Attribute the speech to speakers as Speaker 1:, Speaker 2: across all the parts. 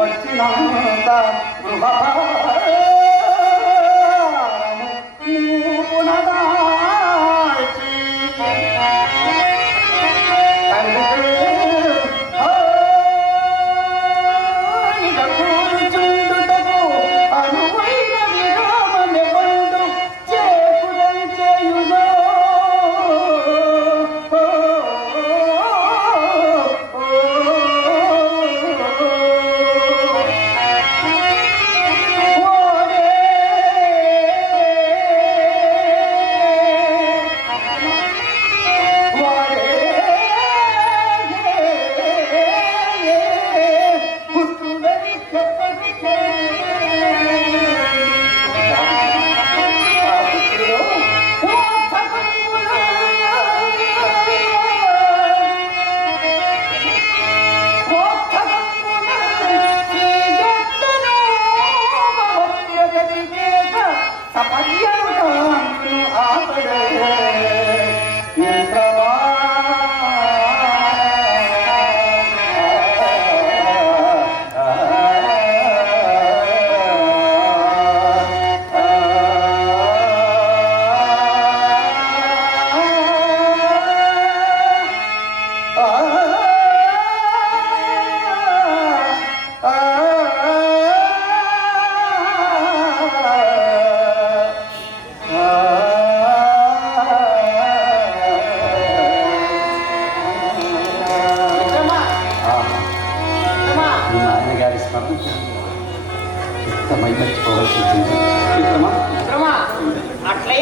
Speaker 1: వచ్చినంత
Speaker 2: గృహ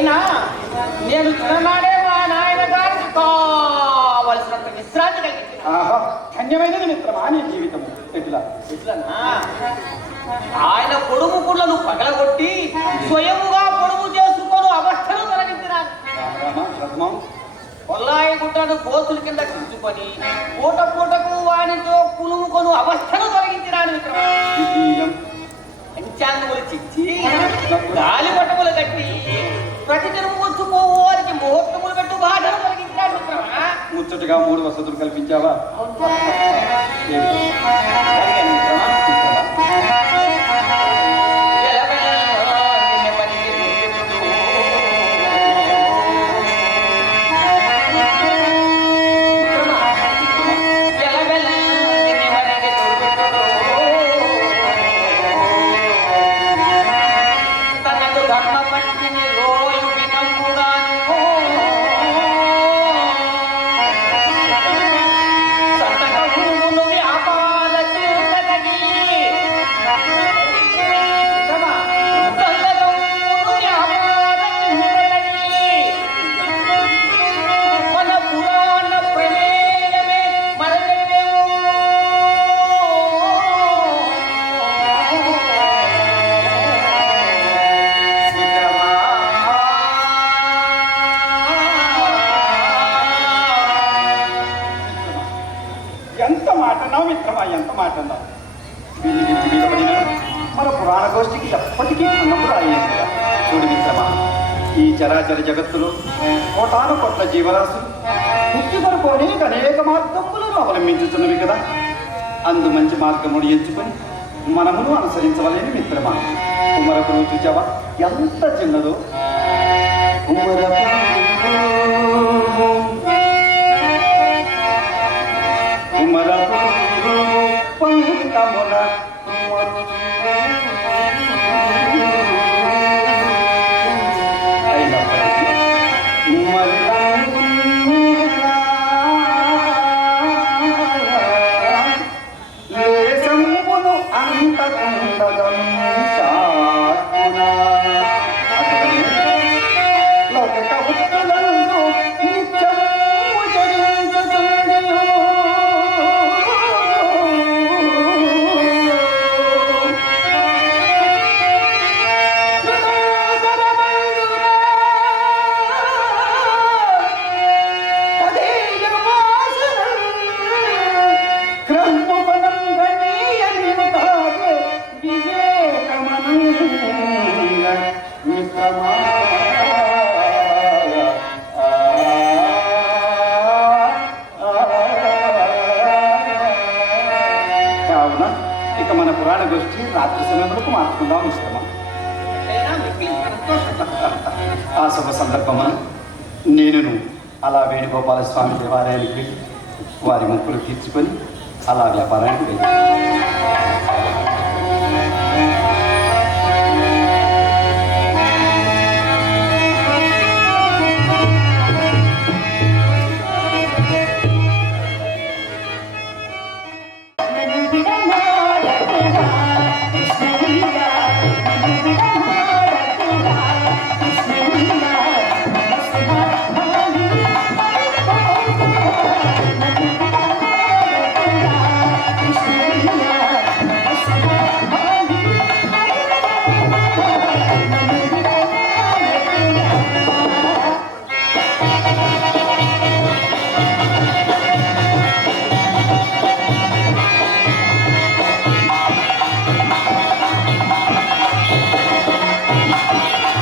Speaker 2: అట్లయినా నేను చిన్ననాడే మా నాయన గారికి కావలసినంత విశ్రాంతి కలిగింది
Speaker 1: ఆహా ధన్యమైనది మిత్రమా నీ జీవితం. ఎట్లా?
Speaker 2: ఇట్లనా ఆయన పొడుగు కుళ్ళను పగలగొట్టి స్వయముగా పొడుగు చేసుకొని అవస్థలు తొలగించినారు. కొల్లాయి గుట్టను కోతుల కింద చించుకొని పూట పూటకు వానితో కులుముకొను మిత్రమా.
Speaker 1: ద్వితీయం
Speaker 2: పంచాంగములు చిచ్చి ప్రతి జన్మ వచ్చుకోవారికి ముహూర్తములు పెట్టు బాధలు కలిగించాడు
Speaker 1: ముచ్చటగా మూడు వసతులు కల్పించావా? జీవరాశులు ముక్తి కొరకు అనేక అనేక మార్గములను అవలంబించుతున్నవి కదా. అందు మంచి మార్గమును ఎంచుకొని మనమును అనుసరించవలేని మిత్రమా? కుమరపు చూచావా ఎంత చిన్నదో.
Speaker 2: కుమరపు శుభ సందర్భమా నేనును అలా వేణుగోపాల స్వామి దేవాలయానికి వెళ్ళి వారి మొక్కులు తీర్చుకొని అలా వ్యాపారానికి వెళ్ళాను.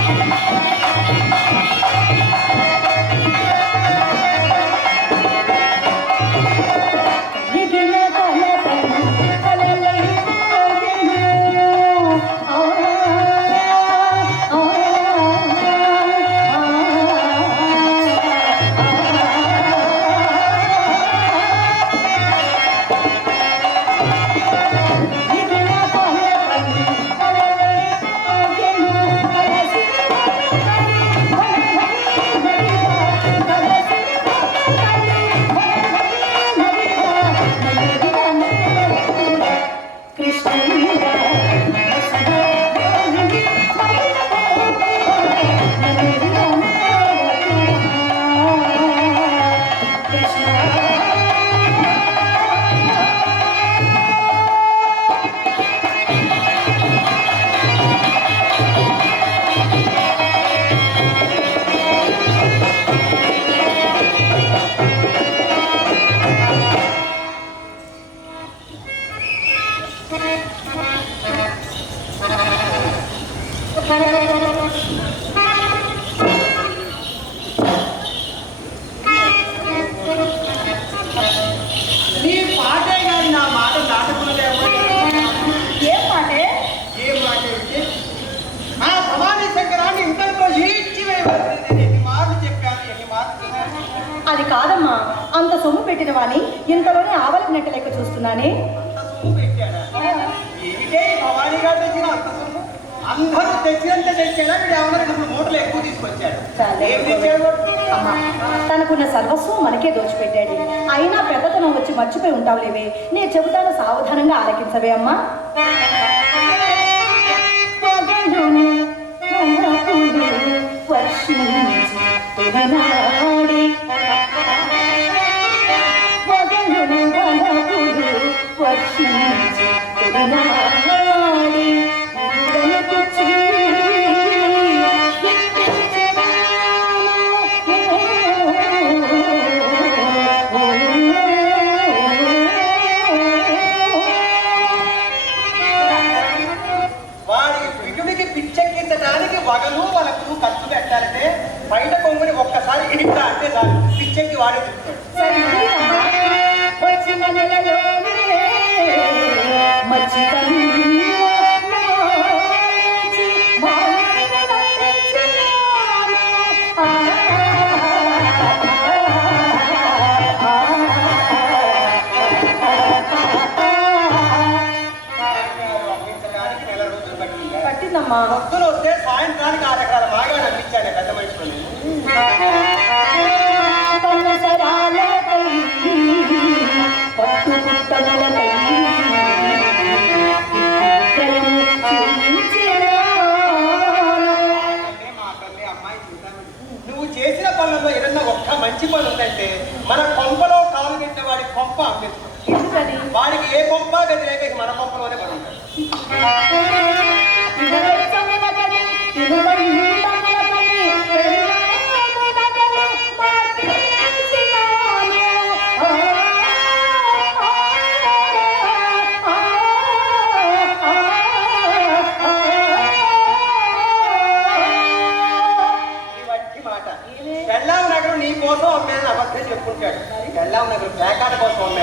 Speaker 2: వెళ్ళి
Speaker 3: నీ
Speaker 4: కాదమ్మా అంత సొమ్ము పెట్టిన వాణ్ణి ఇంతలోనే ఆవలినట్టు లెక్క చూస్తున్నానే.
Speaker 3: అందరూ తెచ్చినంత తెచ్చాడా వీడు ఏమన్నా రెండు మూడు మూటలు ఎక్కువ తీసుకొచ్చాడు.
Speaker 4: తనకున్న సర్వస్వం మనకే దోచిపెట్టాడు. అయినా పెద్దతనం వచ్చి మర్చిపోయి ఉంటావులేవే. నేను చెబుతాను సావధానంగా ఆలకించవే అమ్మా. వర్షించి
Speaker 3: నువ్వు చేసిన పనుల్లో ఏదన్నా ఒక్క మంచి పని ఉందంటే మన కొంపలో కాలు పెట్టిన వాడి కొంప
Speaker 4: ఎందుకని?
Speaker 3: వాడికి ఏ కొంప వ్యతిరేక మన కొంపలోనే పని ఉంటుంది పెళ్ళాం నగరు పేకాట కోసం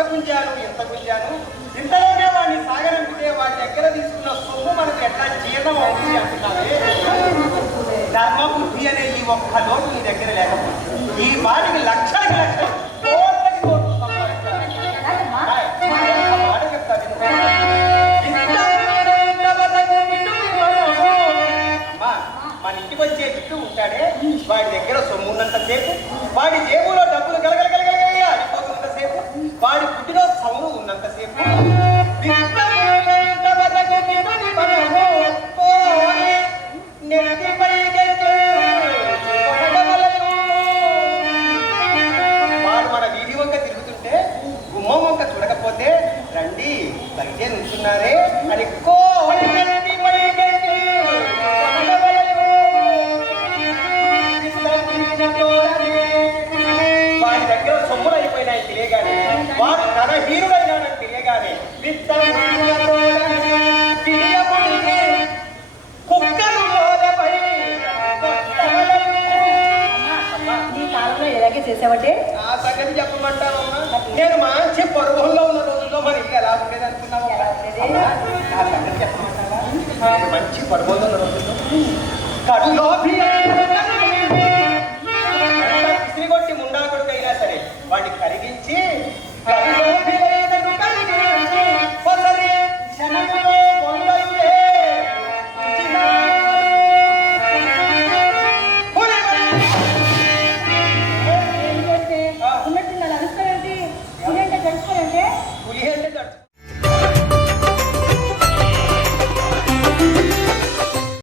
Speaker 2: ఎంత గుంజాను ఎంత గుంజాను ఇంతలోనే వాడిని సాగనంపితే వాడి దగ్గర తీసుకున్న సొమ్ము మనకు ఎట్లా జీర్ణం అవుతుంది అంటున్నావే? ధర్మ బుద్ధి అనే ఈ ఒక్క లోటు నీ దగ్గర లేకపోతే ఈ వాడికి లక్షలకి లక్షలు మన ఇంటికి వచ్చే ఉంటాడే. వాడి దగ్గర సొమ్ము ఉన్నంత సేపు వాడి
Speaker 4: జేబు చేసావంటే
Speaker 2: ఆ సంగతి చెప్పమంటావమ్మా నేను మంచి పరువుల్లో ఉన్న రోజుల్లో మరి ఇల్లు ఎలా ఉండేది అనుకున్నావా? ఆ సంగతి మంచి పరువుల్లో ఉన్న రోజుల్లో. కడులోపి